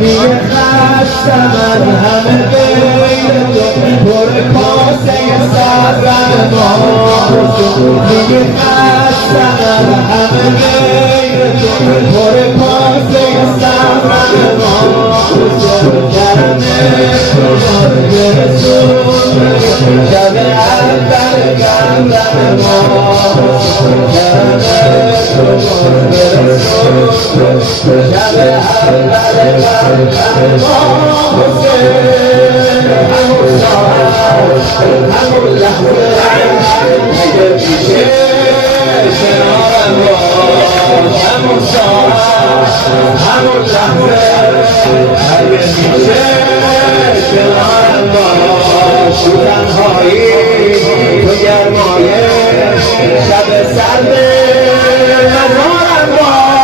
دیگه خستم از همه غیر تو پر کاسه صبرم ما دیگه خستم از همه غیر تو پر کاسه صبرم ما کرمه شب اول قلبم ما شب اول قلبم ما همون لحظه اگه پیشه کنارم باش همون ساعت همون لحظه اگه پیشه کنارم باش تو تنهایی تو گرمایه شب سرد مزارم باش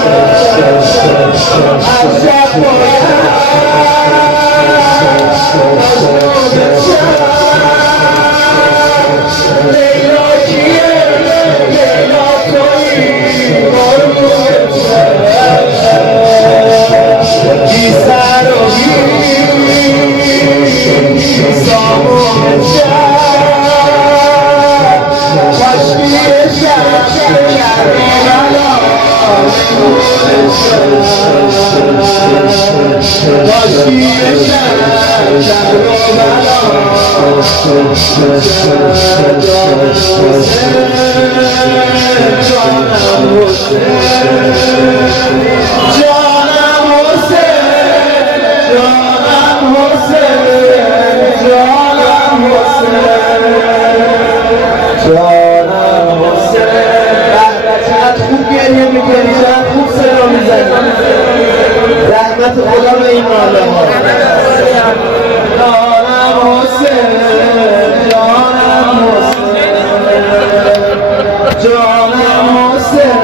Yeah. رحمت خدا به این عالم ها. جانم حسین، جانم حسین، جانم حسین،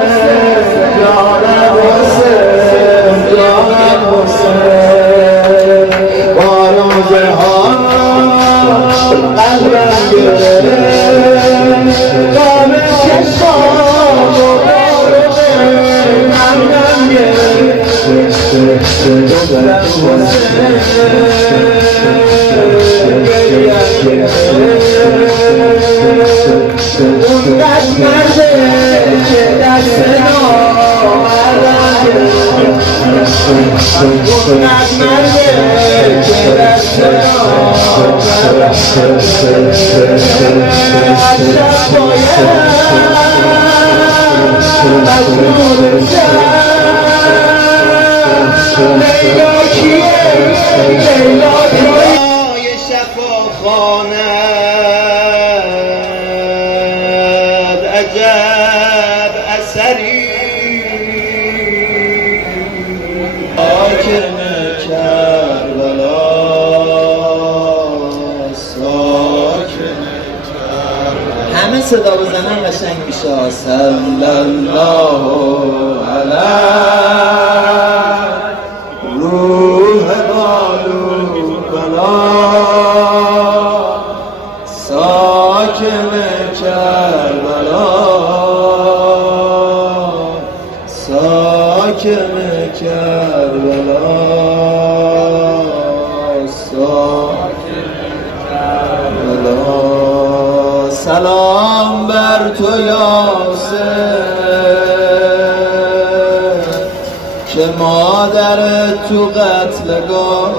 جانم حسین، جانم حسین. با روزه ها قلبم گرفت، کام چشمام و قلبم گرفت. عجب اثری ساکن کربلا، ساکن کربلا. همه صدا بزنن قشنگ میشه. صلی الله علی روح بالو بلا، ساکن کربلا، ساکن کربلا، ساکن کربلا. سلام بر تو یاسر که مادر تو قتلگاه